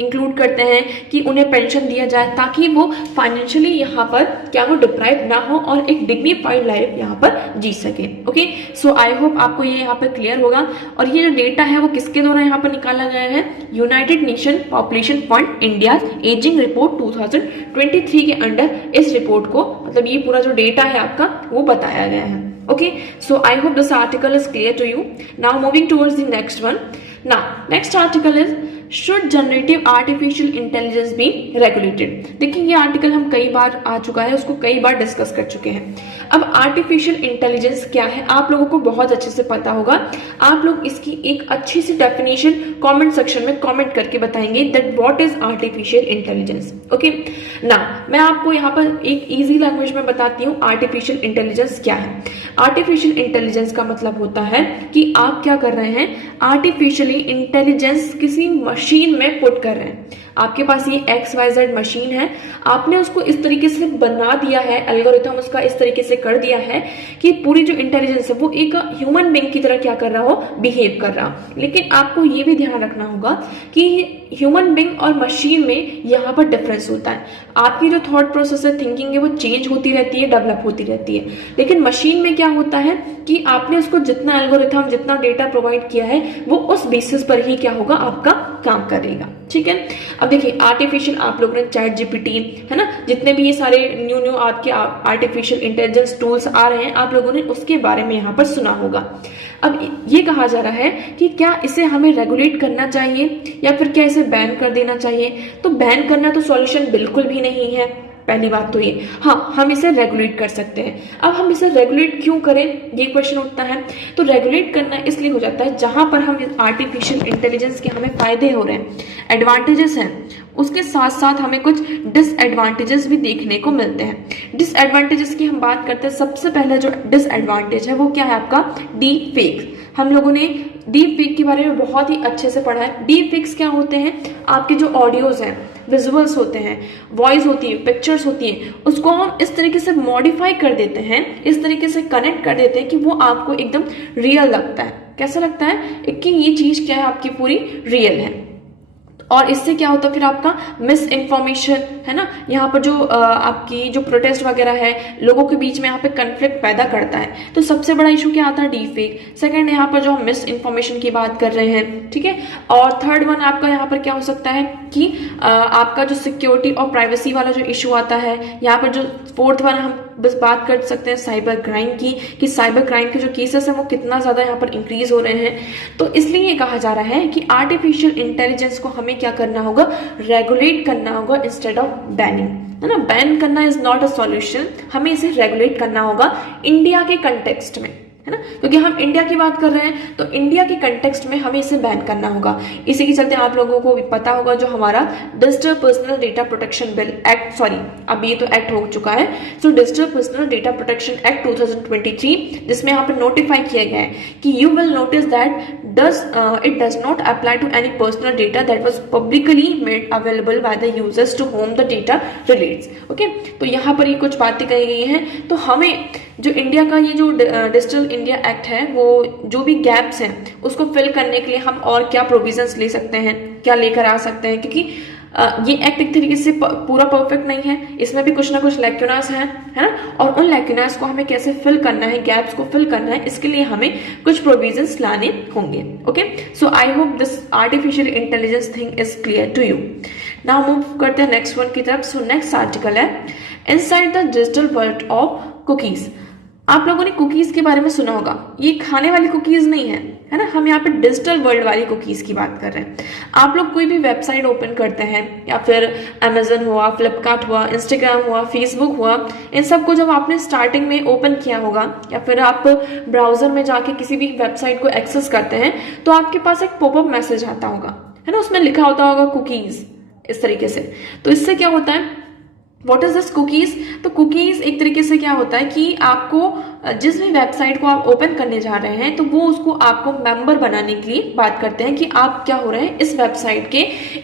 इंक्लूड करते हैं कि उन्हें पेंशन दिया जाए ताकि वो फाइनेंशियली यहाँ पर क्या हो, डिप्राइव ना हो और एक डिग्निफाइड लाइफ यहाँ पर जी सके। ओके, सो आई होप आपको ये यहाँ पर क्लियर होगा। और ये जो डेटा है वो किसके द्वारा यहाँ पर निकाला गया है, United nation population fund India ageing report 2023 के अंडर इस रिपोर्ट को, मतलब ये पूरा जो डेटा है आपका वो बताया गया है। Okay, so I hope this article is clear to you. Now moving towards the next one. Now next article is should generative artificial intelligence be regulated. देखिए ये आर्टिकल हम कई बार आ चुका है, उसको कई बार डिस्कस कर चुके हैं। अब आर्टिफिशियल इंटेलिजेंस क्या है आप लोगों को बहुत अच्छे से पता होगा। आप लोग इसकी एक अच्छी सी डेफिनेशन कमेंट सेक्शन में कमेंट करके बताएंगे that what is artificial intelligence. Okay ना, मैं आपको यहाँ पर एक इजी लैंग्वेज में बताती हूँ आर्टिफिशियल इंटेलिजेंस क्या है। आर्टिफिशियल इंटेलिजेंस का मतलब होता है कि आप क्या कर रहे हैं, आर्टिफिशियली इंटेलिजेंस किसी मशीन में पुट कर रहे हैं। आपके पास ये XYZ मशीन है, आपने उसको इस तरीके से बना दिया है, एल्गोरिथम उसका इस तरीके से कर दिया है कि पूरी जो इंटेलिजेंस है वो एक ह्यूमन बीइंग की तरह क्या कर रहा हो, बिहेव कर रहा हो। लेकिन आपको ये भी ध्यान रखना होगा कि ह्यूमन बीइंग और मशीन में यहाँ पर डिफरेंस होता है। आपकी जो थॉट प्रोसेस है, थिंकिंग है, वो चेंज होती रहती है, डेवलप होती रहती है। लेकिन मशीन में क्या होता है कि आपने उसको जितना एल्गोरिथम, जितना डेटा प्रोवाइड किया है, वो उस बेसिस पर ही क्या होगा, आपका काम करेगा। ठीक है, अब देखिए आर्टिफिशियल, आप लोगों ने चैट जीपीटी, है ना, जितने भी ये सारे न्यू आपके आर्टिफिशियल इंटेलिजेंस टूल्स आ रहे हैं, आप लोगों ने उसके बारे में यहाँ पर सुना होगा। अब ये कहा जा रहा है कि क्या इसे हमें रेगुलेट करना चाहिए या फिर क्या इसे बैन कर देना चाहिए। तो बैन करना तो सॉल्यूशन बिल्कुल भी नहीं है, पहली बात तो ये। हाँ, हम इसे रेगुलेट कर सकते हैं। अब हम इसे रेगुलेट क्यों करें, ये क्वेश्चन उठता है। तो रेगुलेट करना इसलिए हो जाता है जहां पर हम आर्टिफिशियल इंटेलिजेंस के हमें फायदे हो रहे हैं, एडवांटेजेस हैं, उसके साथ साथ हमें कुछ डिसएडवांटेजेस भी देखने को मिलते हैं। डिसएडवांटेजेस की हम बात करते हैं, सबसे पहले जो डिसएडवांटेज है वो क्या है आपका, डीप फेक। हम लोगों ने डीप फेक के बारे में बहुत ही अच्छे से पढ़ा है। डीप फेक्स क्या होते हैं, आपके जो ऑडियोज हैं, विजुअल्स होते हैं, वॉइस होती है, पिक्चर्स होती है, उसको हम इस तरीके से मॉडिफाई कर देते हैं, इस तरीके से कनेक्ट कर देते हैं कि वो आपको एकदम रियल लगता है। कैसा लगता है कि ये चीज क्या है, आपकी पूरी रियल है। और इससे क्या होता है फिर आपका मिस इन्फॉर्मेशन, है ना, यहाँ पर जो आपकी जो प्रोटेस्ट वगैरह है, लोगों के बीच में यहाँ पे कन्फ्लिक्ट पैदा करता है। तो सबसे बड़ा इशू क्या आता है, डीप फेक। सेकंड, यहाँ पर जो हम मिस इन्फॉर्मेशन की बात कर रहे हैं, ठीक है। और थर्ड वन आपका यहाँ पर क्या हो सकता है कि आपका जो सिक्योरिटी और प्राइवेसी वाला जो इशू आता है। यहाँ पर जो फोर्थ वन हम बस बात कर सकते हैं साइबर क्राइम की, कि साइबर क्राइम के जो केसेस हैं वो कितना ज्यादा यहाँ पर इंक्रीज हो रहे हैं। तो इसलिए ये कहा जा रहा है कि आर्टिफिशियल इंटेलिजेंस को हमें क्या करना होगा, रेगुलेट करना होगा इंस्टेड ऑफ बैनिंग, है ना। बैन करना इज नॉट अ सॉल्यूशन, हमें इसे रेगुलेट करना होगा इंडिया के कंटेक्स्ट में, है ना, क्योंकि हम इंडिया की बात कर रहे हैं तो इंडिया के कंटेक्स्ट में हमें इसे बैन करना होगा। इसी के चलते आप लोगों को भी पता होगा जो हमारा digital personal data protection bill act, sorry अब ये तो एक्ट हो चुका है, so digital personal data protection act 2023, जिसमें यहाँ पर नोटिफाई किया गया है कि you will notice that it does not apply to any personal data that was publicly made available by the users to whom the data relates. Okay, तो यहाँ पर ये कुछ बातें कही गई हैं। तो हमें जो इंडिया का ये जो डिजिटल इंडिया एक्ट है, वो जो भी गैप्स हैं उसको फिल करने के लिए हम और क्या प्रोविजंस ले सकते हैं, क्या लेकर आ सकते हैं, क्योंकि ये एक्ट एक तरीके से पूरा परफेक्ट नहीं है, इसमें भी कुछ ना कुछ लैक्यूनास हैं, है ना। और उन लैक्यूनास को हमें कैसे फिल करना है, गैप्स को फिल करना है, इसके लिए हमें कुछ प्रोविजंस लाने होंगे। Okay, so I hope this artificial intelligence thing is clear to you. Now move करते हैं नेक्स्ट वन की तरफ। सो नेक्स्ट आर्टिकल है inside the digital world of cookies. आप लोगों ने कुकीज के बारे में सुना होगा, ये खाने वाली कुकीज नहीं है ना, हम यहाँ पे डिजिटल वर्ल्ड वाली कुकीज की बात कर रहे हैं। आप लोग कोई भी वेबसाइट ओपन करते हैं, या फिर अमेजन हुआ, फ्लिपकार्ट हुआ, इंस्टाग्राम हुआ, फेसबुक हुआ, इन सब को जब आपने स्टार्टिंग में ओपन किया होगा, या फिर आप ब्राउजर में जाके किसी भी वेबसाइट को एक्सेस करते हैं, तो आपके पास एक पॉपअप मैसेज आता होगा, है ना, उसमें लिखा होता होगा कुकीज, इस तरीके से। तो इससे क्या होता है, व्हाट इज दिस कुकीज। तो कुकीज एक तरीके से क्या होता है कि आपको जिस भी वेबसाइट को आप ओपन करने जा रहे हैं, तो वो उसको आपको मेंबर बनाने के लिए बात करते हैं कि आप क्या हो रहे हैं, इस वेबसाइट के,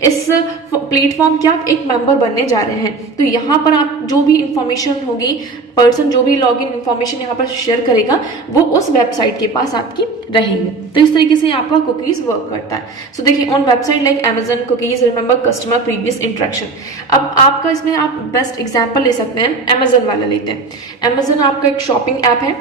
इस प्लेटफॉर्म के आप एक मेंबर बनने जा रहे हैं। तो यहाँ पर आप जो भी इंफॉर्मेशन होगी, पर्सन जो भी लॉगिन इंफॉर्मेशन यहाँ पर शेयर करेगा, वो उस वेबसाइट के पास आपकी रहेंगे। तो इस तरीके से आपका कुकीज वर्क करता है। सो देखिए, on website like Amazon cookies remember customer previous interaction. अब आपका इसमें आप बेस्ट एग्जाम्पल ले सकते हैं, अमेजन वाला लेते हैं। अमेजन आपका एक शॉपिंग ऐप है,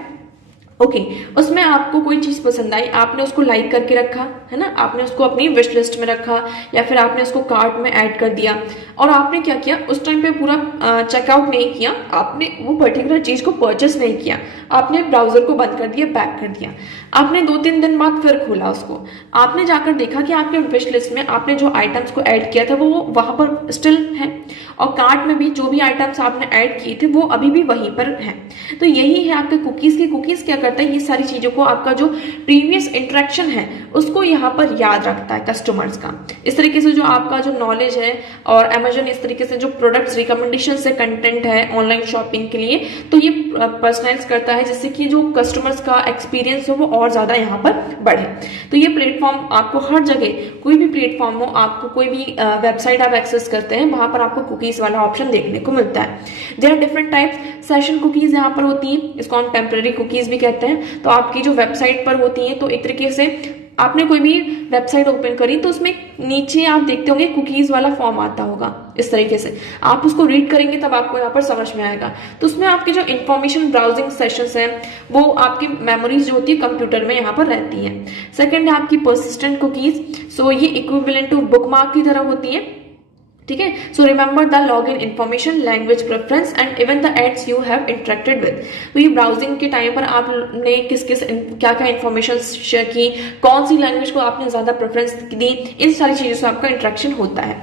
ओके उसमें आपको कोई चीज पसंद आई, आपने उसको लाइक करके रखा है ना, आपने उसको अपनी विश लिस्ट में रखा या फिर आपने उसको कार्ट में ऐड कर दिया, और आपने क्या किया उस टाइम पे पूरा चेकआउट नहीं किया, आपने वो पर्टिकुलर चीज को परचेस नहीं किया, आपने ब्राउजर को बंद कर दिया, बैक कर दिया, आपने 2-3 दिन बाद फिर खोला उसको, आपने जाकर देखा कि आपके विश लिस्ट में आपने जो आइटम्स को ऐड किया था वो वहां पर स्टिल है, और कार्ट में भी जो भी आइटम्स आपने ऐड किए थे वो अभी भी वहीं पर हैं। तो यही है आपके कुकीज की। कुकीज क्या करता है, ये सारी चीजों को, आपका जो प्रीवियस इंटरेक्शन है उसको यहाँ पर याद रखता है कस्टमर्स का। इस तरीके से जो आपका जो नॉलेज है, और अमेजन इस तरीके से जो प्रोडक्ट्स रिकमेंडेशन से कंटेंट है ऑनलाइन शॉपिंग के लिए, तो ये पर्सनलाइज करता है जिससे कि जो कस्टमर्स का एक्सपीरियंस हो वो और ज्यादा यहाँ पर बढ़े। तो ये प्लेटफॉर्म आपको हर जगह, कोई भी प्लेटफॉर्म हो, आपको कोई भी वेबसाइट आप एक्सेस करते हैं वहां पर आपको कुकीज वाला ऑप्शन देखने को मिलता है। There are different types. Session cookies यहाँ पर होती हैं, इसको हम टेम्पररी कुकीज भी कहते हैं। तो आपकी जो वेबसाइट पर होती हैं, तो एक तरीके से आपने कोई भी वेबसाइट ओपन करी तो उसमें नीचे आप देखते होंगे कुकीज वाला फॉर्म आता होगा, इस तरीके से आप उसको रीड करेंगे तब आपको यहाँ पर समझ में आएगा। तो उसमें आपकी जो इंफॉर्मेशन ब्राउजिंग सेशंस हैं वो आपकी मेमोरीज जो होती है कंप्यूटर में यहाँ पर रहती है। सेकंड है आपकी परसिस्टेंट कुकीज। सो ये इक्विवेलेंट टू बुकमार्क की तरह होती है, ठीक है। So remember the log in information, language preference and even the ads you have interacted with. तो ये ब्राउजिंग के टाइम पर आपने किस किस क्या क्या इन्फॉर्मेशन शेयर की, कौन सी लैंग्वेज को आपने ज्यादा प्रेफरेंस दी, इन सारी चीजों से आपका इंटरेक्शन होता है।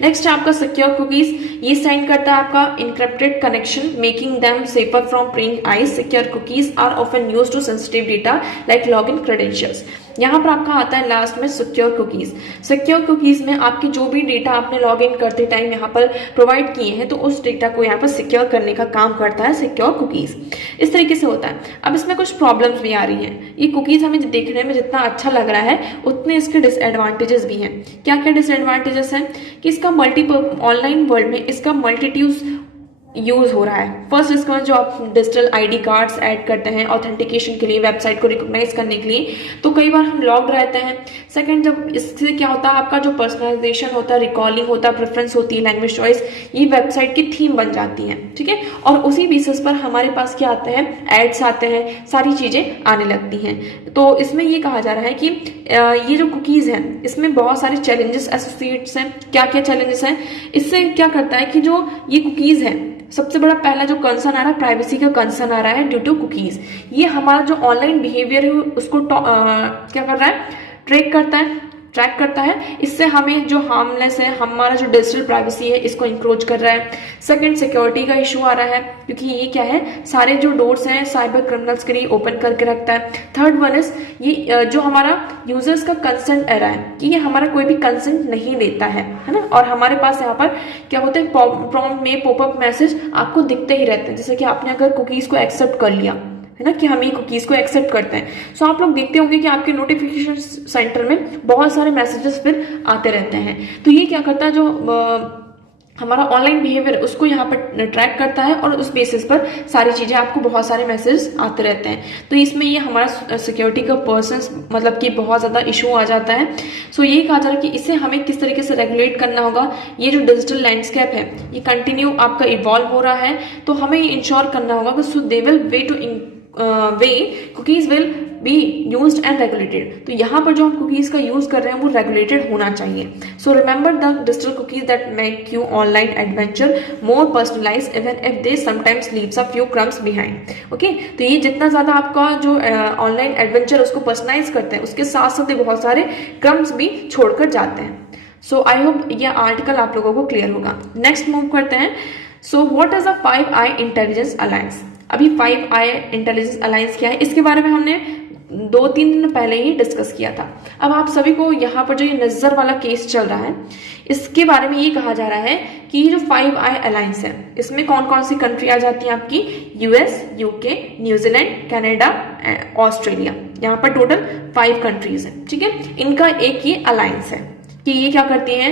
नेक्स्ट है आपका सिक्योर कुकीज। ये साइन करता है आपका encrypted connection, making them safer from prying eyes. Secure cookies are often used to sensitive data like log in credentials. यहाँ पर आपका आता है लास्ट में सिक्योर कुकीज। सिक्योर कुकीज में आपकी जो भी डेटा आपने लॉग इन करते टाइम यहाँ पर प्रोवाइड किए हैं तो उस डेटा को यहाँ पर सिक्योर करने का काम करता है सिक्योर कुकीज। इस तरीके से होता है। अब इसमें कुछ प्रॉब्लम्स भी आ रही हैं। ये कुकीज हमें देखने में जितना अच्छा लग रहा है उतने इसके डिसएडवांटेजेस भी हैं। क्या क्या डिसएडवांटेजेस हैं कि इसका ऑनलाइन वर्ल्ड में इसका मल्टीट्यूज यूज हो रहा है। फर्स्ट इसका जो आप डिजिटल आईडी कार्ड्स ऐड करते हैं ऑथेंटिकेशन के लिए, वेबसाइट को रिकॉग्नाइज करने के लिए, तो कई बार हम लॉग्ड रहते हैं। सेकंड, जब इससे क्या होता है आपका जो पर्सनलाइजेशन होता है, रिकॉलिंग होता है, प्रेफरेंस होती है, लैंग्वेज चॉइस, ये वेबसाइट की थीम बन जाती है, ठीक है। और उसी बेसिस पर हमारे पास क्या आते हैं, एड्स आते हैं, सारी चीजें आने लगती हैं। तो इसमें ये कहा जा रहा है कि ये जो कुकीज हैं इसमें बहुत सारे चैलेंजेस एसोसिएट्स हैं। क्या क्या चैलेंजेस हैं, इससे क्या करता है कि जो ये कुकीज है, सबसे बड़ा पहला जो कंसर्न आ रहा है, प्राइवेसी का कंसर्न आ रहा है ड्यू टू कुकीज। ये हमारा जो ऑनलाइन बिहेवियर है उसको क्या कर रहा है, ट्रैक करता है। इससे हमें जो हार्मलेस है, हमारा जो डिजिटल प्राइवेसी है, इसको इंक्रोच कर रहा है। सेकंड, सिक्योरिटी का इशू आ रहा है क्योंकि ये क्या है, सारे जो डोर्स हैं साइबर क्रिमिनल्स के लिए ओपन करके रखता है। थर्ड वन इज ये जो हमारा यूजर्स का कंसेंट आ रहा है कि ये हमारा कोई भी कंसेंट नहीं लेता है ना। और हमारे पास यहाँ पर क्या होता है, प्रॉम्प्ट में पॉपअप मैसेज आपको दिखते ही रहते हैं, जैसे कि आपने अगर कुकीज को एक्सेप्ट कर लिया है ना, कि हम ये कुकीज को एक्सेप्ट करते हैं। सो आप लोग देखते होंगे कि आपके नोटिफिकेशन सेंटर में बहुत सारे मैसेजेस फिर आते रहते हैं। तो ये क्या करता है, जो हमारा ऑनलाइन बिहेवियर उसको यहाँ पर ट्रैक करता है और उस बेसिस पर सारी चीजें, आपको बहुत सारे मैसेज आते रहते हैं। तो इसमें ये हमारा सिक्योरिटी का पर्सन्स मतलब कि बहुत ज्यादा इशू आ जाता है। सो ये कहा जा रहा है कि इसे हमें किस तरीके से रेगुलेट करना होगा। ये जो डिजिटल लैंडस्केप है ये कंटिन्यू आपका इवॉल्व हो रहा है, तो हमें ये इंश्योर करना होगा कि सो दे विल वे cookies will be used and regulated. तो यहाँ पर जो हम कुकीज का यूज कर रहे हैं वो रेगुलेटेड होना चाहिए। So remember the digital cookies that make you online adventure more personalize even if they sometimes leaves a few crumbs behind. Okay, तो ये जितना ज्यादा आपका जो ऑनलाइन एडवेंचर उसको पर्सनलाइज करते हैं उसके साथ साथ ये बहुत सारे क्रम्स भी छोड़कर जाते हैं। सो आई होप ये आर्टिकल आप लोगों को क्लियर होगा। नेक्स्ट मूव करते हैं। So what is the 5i intelligence alliance. अभी 5i इंटेलिजेंस अलायंस क्या है, इसके बारे में हमने 2-3 दिन पहले ही डिस्कस किया था। अब आप सभी को यहाँ पर जो ये नजर वाला केस चल रहा है इसके बारे में ये कहा जा रहा है कि ये जो 5i अलायंस है इसमें कौन कौन सी कंट्री आ जाती है आपकी, US, UK, New Zealand, Canada, Australia. यहाँ पर टोटल 5 कंट्रीज है, ठीक है। इनका एक ये अलायंस है कि ये क्या करती हैं,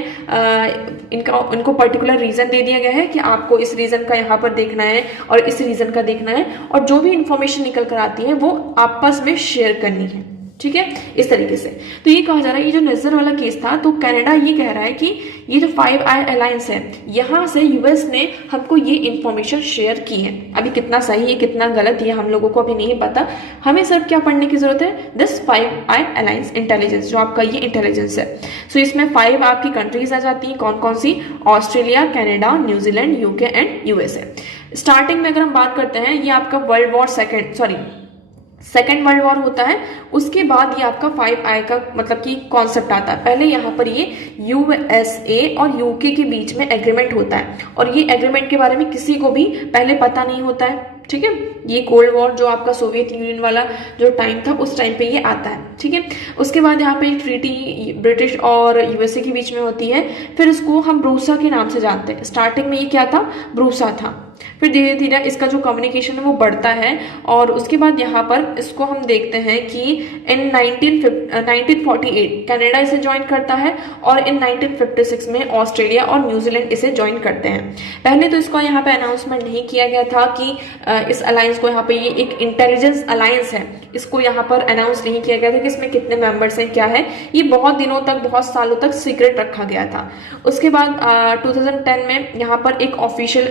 इनको पर्टिकुलर रीजन दे दिया गया है कि आपको इस रीजन का यहाँ पर देखना है और इस रीजन का देखना है, और जो भी इंफॉर्मेशन निकल कर आती है वो आपस में शेयर करनी है। ठीक है, इस तरीके से। तो ये कहा जा रहा है, ये जो नजर वाला केस था, तो कनाडा ये कह रहा है कि ये जो 5 अलायंस है, यहां से यूएस ने हमको ये इंफॉर्मेशन शेयर की है। अभी कितना सही है कितना गलत ये हम लोगों को अभी नहीं पता। हमें सिर्फ क्या पढ़ने की जरूरत है, दिस 5 अलायंस इंटेलिजेंस, जो आपका ये इंटेलिजेंस है। सो इसमें 5 आपकी कंट्रीज आ जाती हैं, कौन कौन सी, Australia, Canada, New Zealand, UK and USA. Starting में अगर हम बात करते हैं, ये आपका सेकेंड वर्ल्ड वॉर होता है, उसके बाद ये आपका 5 का मतलब कि कॉन्सेप्ट आता है। पहले यहाँ पर ये यूएसए और यूके के बीच में एग्रीमेंट होता है, और ये एग्रीमेंट के बारे में किसी को भी पहले पता नहीं होता है, ठीक है। ये कोल्ड वॉर जो आपका सोवियत यूनियन वाला जो टाइम था, उस टाइम पे ये आता है, ठीक है। उसके बाद यहाँ पे एक ट्रीटी ब्रिटिश और यूएसए के बीच में होती है, फिर इसको हम ब्रूसा के नाम से जानते हैं। स्टार्टिंग में ये क्या था, ब्रूसा था, फिर धीरे धीरे इसका जो कम्युनिकेशन है वो बढ़ता है, और उसके बाद यहाँ पर इसको हम देखते हैं कि इन 1948 कनाडा इसे ज्वाइन करता है, और इन 1956 में ऑस्ट्रेलिया और न्यूजीलैंड इसे ज्वाइन करते हैं। पहले तो इसको यहाँ पे अनाउंसमेंट नहीं किया गया था कि इस अलायंस को यहाँ पे, ये एक इंटेलिजेंस अलायंस है, इसको यहाँ पर अनाउंस नहीं किया गया था कि इसमें कितने मेंबर्स हैं, क्या है। ये बहुत दिनों तक, बहुत सालों तक सीक्रेट रखा गया था। उसके बाद 2010 में यहाँ पर एक ऑफिशियल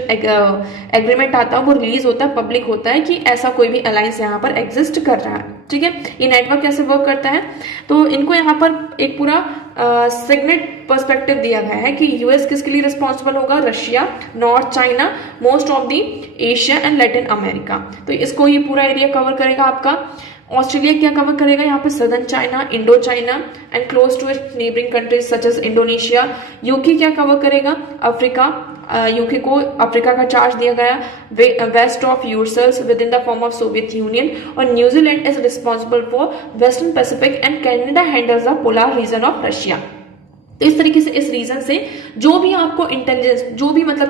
एग्रीमेंट आता है, वो रिलीज होता है, पब्लिक होता है कि ऐसा कोई भी अलायंस यहाँ पर एग्जिस्ट कर रहा है, ठीक है। ये नेटवर्क कैसे वर्क करता है, तो इनको यहाँ पर एक पूरा सिग्नेट पर्सपेक्टिव दिया गया है कि यूएस किसके लिए रिस्पॉन्सिबल होगा, Russia, north China, most of the Asia and Latin America. तो इसको ये पूरा एरिया कवर करेगा आपका। ऑस्ट्रेलिया क्या कवर करेगा, यहाँ पे southern China, Indo China and close to its neighbouring countries such as Indonesia. UK क्या कवर करेगा, अफ्रीका, यूके को अफ्रीका का चार्ज दिया गया, west of yourselves with in the form of Soviet Union, और New Zealand is responsible for western Pacific and Canada handles the polar region of Russia. तो इस तरीके से, इस रीजन से जो भी आपको इंटेलिजेंस, जो भी मतलब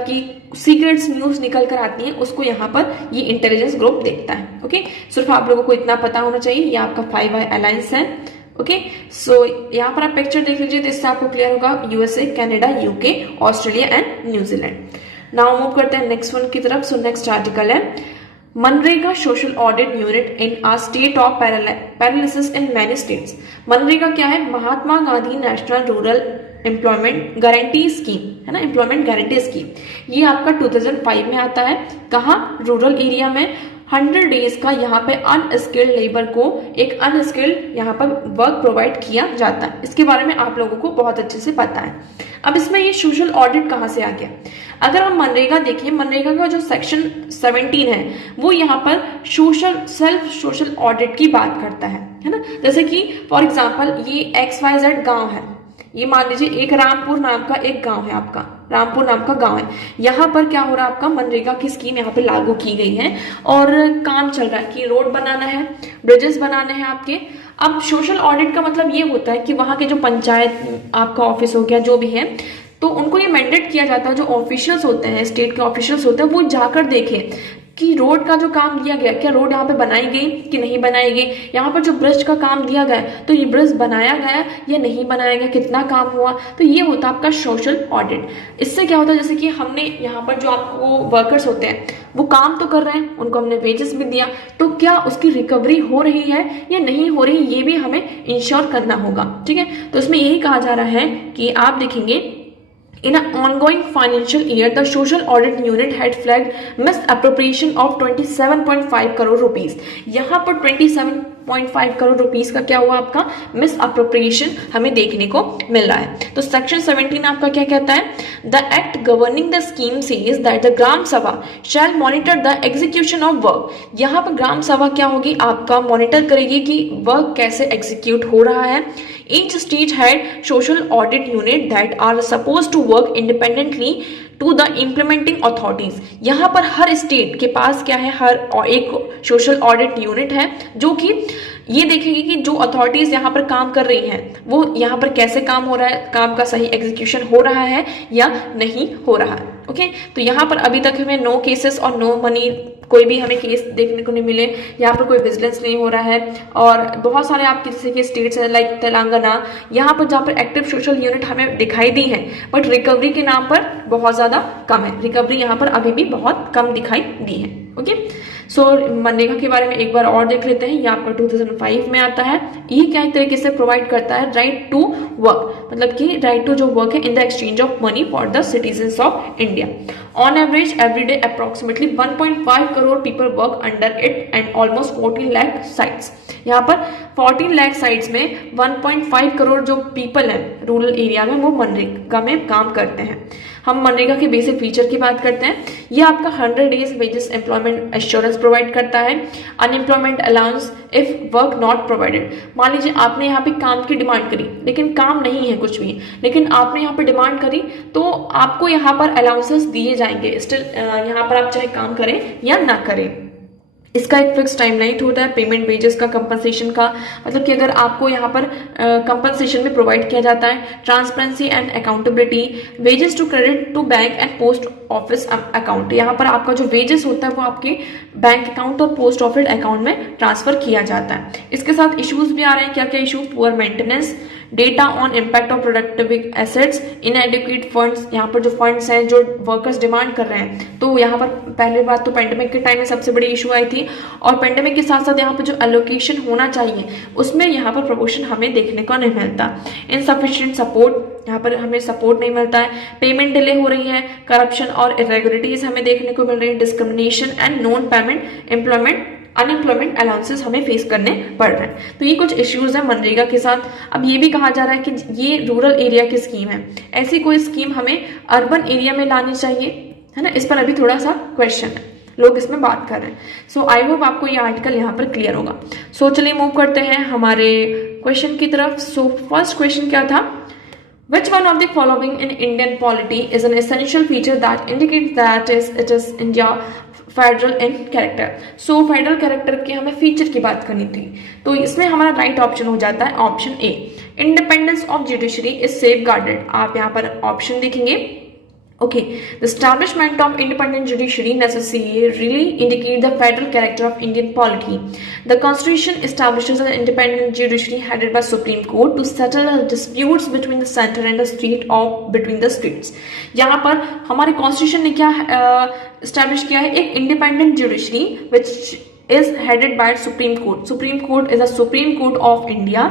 कि सीक्रेट्स न्यूज निकल कर आती हैं, उसको यहाँ पर ये इंटेलिजेंस ग्रुप देखता है। ओके, सिर्फ आप लोगों को इतना पता होना चाहिए, ये आपका 5 अलायंस है। ओके, सो यहाँ पर आप पिक्चर देख लीजिए, तो इससे आपको क्लियर होगा USA, Canada, UK, Australia and New Zealand. Now move करते हैं नेक्स्ट वन की तरफ। सो नेक्स्ट आर्टिकल है, MNREGA social audit unit in a state of paralysis in many states. MNREGA क्या है, Mahatma Gandhi national rural employment guarantee scheme है ना, एम्प्लॉयमेंट गारंटी स्कीम। ये आपका 2005 में आता है, कहाँ, रूरल एरिया में। 100 डेज का यहाँ पे अनस्किल्ड लेबर को एक अनस्किल्ड यहाँ पर वर्क प्रोवाइड किया जाता है। इसके बारे में आप लोगों को बहुत अच्छे से पता है। अब इसमें ये सोशल ऑडिट कहाँ से आ गया, अगर हम मनरेगा देखें, मनरेगा का जो सेक्शन 17 है, वो यहाँ पर सेल्फ सोशल ऑडिट की बात करता है ना। जैसे कि फॉर एग्जाम्पल ये XYZ गांव है, ये मान लीजिए एक रामपुर नाम का एक गांव है आपका, रामपुर नाम का गांव है। यहाँ पर क्या हो रहा है, आपका मनरेगा की स्कीम यहाँ पे लागू की गई है, और काम चल रहा है कि रोड बनाना है, ब्रिजेस बनाने हैं आपके। अब सोशल ऑडिट का मतलब ये होता है कि वहाँ के जो पंचायत आपका ऑफिस हो गया, जो भी है, तो उनको ये मैंडेट किया जाता है, जो ऑफिशियल्स होते हैं, स्टेट के ऑफिशियल्स होते हैं, वो जाकर देखें कि रोड का जो काम दिया गया, क्या रोड यहाँ पे बनाई गई कि नहीं बनाई गई। यहाँ पर जो ब्रिज का काम दिया गया, तो ये ब्रिज बनाया गया या नहीं बनाया गया, कितना काम हुआ। तो ये होता है आपका सोशल ऑडिट। इससे क्या होता है, जैसे कि हमने यहाँ पर जो आपको वर्कर्स होते हैं, वो काम तो कर रहे हैं, उनको हमने वेजेस भी दिया, तो क्या उसकी रिकवरी हो रही है या नहीं हो रही, ये भी हमें इंश्योर करना होगा, ठीक है। तो इसमें यही कहा जा रहा है कि आप देखेंगे, in an ongoing financial year, the social audit unit had flagged misappropriation of 27.5 crore rupees. यहाँ पर 27.5 करोड़ रुपीस का क्या हुआ, आपका मिस अप्रोप्रिएशन हमें देखने को मिल रहा है। तो सेक्शन 17 आपका क्या कहता है, the act governing the scheme says that the gram sabha shall monitor the execution of work. यहाँ पर ग्राम सभा क्या होगी, आपका मॉनिटर करेगी कि वर्क कैसे एग्जीक्यूट हो रहा है। Each state had social audit unit that are supposed to work independently to the implementing authorities। यहाँ पर हर स्टेट के पास क्या है, हर एक सोशल ऑडिट यूनिट है, जो कि ये देखेगी कि जो अथॉरिटीज यहाँ पर काम कर रही हैं, वो यहाँ पर कैसे काम हो रहा है, काम का सही एग्जीक्यूशन हो रहा है या नहीं हो रहा है। ओके, तो यहाँ पर अभी तक हमें नो केसेस और नो मनी, कोई भी हमें केस देखने को नहीं मिले, यहाँ पर कोई विजिलेंस नहीं हो रहा है। और बहुत सारे आपके जैसे कि स्टेट्स हैं लाइक तेलंगाना, यहाँ पर जहाँ पर एक्टिव सोशल यूनिट हमें दिखाई दी है, बट रिकवरी के नाम पर बहुत ज़्यादा कम है, रिकवरी यहाँ पर अभी भी बहुत कम दिखाई दी है। ओके, सो मनरेगा के बारे में एक बार और देख लेते हैं। ये आपका 2005 में आता है। ये क्या एक तरीके से प्रोवाइड करता है राइट टू वर्क, मतलब कि राइट टू जो वर्क है in the exchange of money for the citizens of India. On average every day approximately 1.5 crore people work under it and almost 14 lakh sites. यहाँ पर 14 लाख साइट्स में 1.5 करोड़ जो पीपल हैं रूरल एरिया में वो मनरेगा में काम करते हैं। हम मनरेगा के बेसिक फीचर की बात करते हैं। ये आपका 100 days wages employment assurance provide करता है, unemployment allowance if work not provided. मान लीजिए आपने यहाँ पे काम की डिमांड करी लेकिन काम नहीं है कुछ भी, लेकिन आपने यहाँ पे डिमांड करी तो आपको यहाँ पर अलाउंसेस दिए जाएंगे स्टिल, यहाँ पर आप चाहे काम करें या ना करें। इसका एक फिक्स टाइमलाइन होता है पेमेंट वेजेस का, कंपनसेशन का, मतलब कि अगर आपको यहाँ पर कंपनसेशन में प्रोवाइड किया जाता है। Transparency and accountability, wages to credit to bank and post office account. यहाँ पर आपका जो वेजेस होता है वो आपके बैंक अकाउंट और पोस्ट ऑफिस अकाउंट में ट्रांसफर किया जाता है। इसके साथ इश्यूज भी आ रहे हैं। क्या क्या issue? Poor maintenance, data on impact of productive assets, इनएडिक्वेट funds. यहाँ पर जो फंड्स हैं जो वर्कर्स डिमांड कर रहे हैं, तो यहाँ पर पहली बात तो पेंडेमिक के टाइम में सबसे बड़ी इशू आई थी, और पेंडेमिक के साथ साथ यहाँ पर जो एलोकेशन होना चाहिए उसमें यहाँ पर प्रोपोर्शन हमें देखने को नहीं मिलता। इनसफिशिएंट सपोर्ट, यहाँ पर हमें सपोर्ट नहीं मिलता है। पेमेंट डिले हो रही है, करप्शन और इरेगुलरिटीज हमें देखने को मिल रही है, discrimination and non payment employment unemployment allowances हमें फेस करने पड़ रहे हैं। तो ये कुछ इश्यूज है मनरेगा के साथ। अब ये भी कहा जा रहा है कि ये रूरल एरिया की स्कीम है, ऐसी कोई स्कीम हमें अर्बन एरिया में लानी चाहिए, है ना। इस पर अभी थोड़ा सा क्वेश्चन है, लोग इसमें बात कर रहे हैं। सो आई होप आपको ये आर्टिकल यहाँ पर क्लियर होगा। सो चलिए मूव करते हैं हमारे क्वेश्चन की तरफ। सो फर्स्ट क्वेश्चन क्या था? Which one of the following in Indian polity is an essential feature that indicates that it is India federal in character? So federal character के हमें फीचर की बात करनी थी, तो इसमें हमारा राइट ऑप्शन हो जाता है option A, independence of judiciary is safe guarded. आप यहाँ पर ऑप्शन देखेंगे, okay, the establishment of independent judiciary necessarily indicate the federal character of Indian polity. The constitution establishes an independent judiciary headed by Supreme Court to settle disputes between the center and the state or between the states. यहाँ पर हमारे constitution ने क्या establish किया है? एक independent judiciary which is headed by supreme court. Supreme court is the supreme court of India.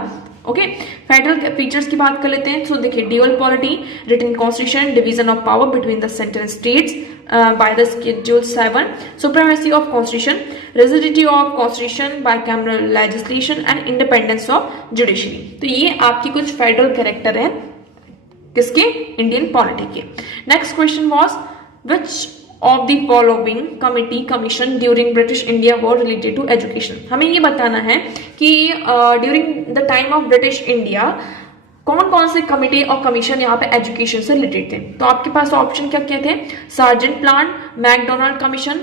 Okay, federal features की बात कर लेते हैं। सो देखिए, dual polity, written constitution, division of power between the centre and states by the schedule 7, supremacy of constitution, rigidity of constitution, bicameral legislation and independence of judiciary. तो ये आपकी कुछ फेडरल कैरेक्टर है किसके? इंडियन पॉलिटी के। Next question was which of the following committee commission during British India war related to education? हमें ये बताना है कि during the time of British India कौन कौन से कमिटी और कमीशन यहाँ पे एजुकेशन से रिलेटेड थे। तो आपके पास ऑप्शन क्या क्या थे? Sargent plan, McDonald commission,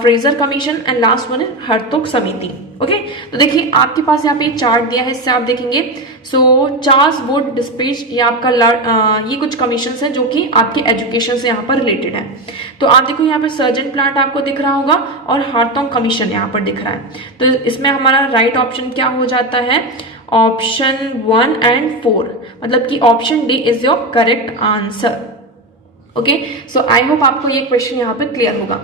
Fraser commission and last one है हरतोग समिति। ओके, तो देखिए आपके पास यहाँ पे चार्ट दिया है, इससे आप देखेंगे। सो चार्ल्स वुड डिस्पैच, ये आपका ये कुछ कमीशन है जो कि आपके एजुकेशन से यहाँ पर रिलेटेड है। तो आप देखो यहाँ पे सर्जेंट प्लांट आपको दिख रहा होगा और हार्टोंग कमीशन यहाँ पर दिख रहा है। तो इसमें हमारा राइट ऑप्शन क्या हो जाता है? ऑप्शन 1 and 4, मतलब कि option D is your correct answer. Okay, so I hope आपको ये क्वेश्चन यहाँ पे क्लियर होगा।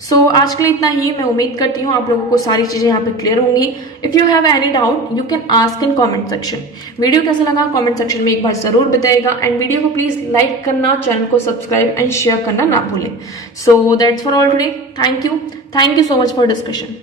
सो आज के लिए इतना ही। मैं उम्मीद करती हूँ आप लोगों को सारी चीजें यहाँ पे क्लियर होंगी। If you have any doubt you can ask in comment section. Video कैसा लगा कमेंट सेक्शन में एक बार जरूर बताइएगा, एंड वीडियो को प्लीज लाइक करना, चैनल को सब्सक्राइब एंड शेयर करना ना भूलें। So that's for all today. Thank you so much for discussion.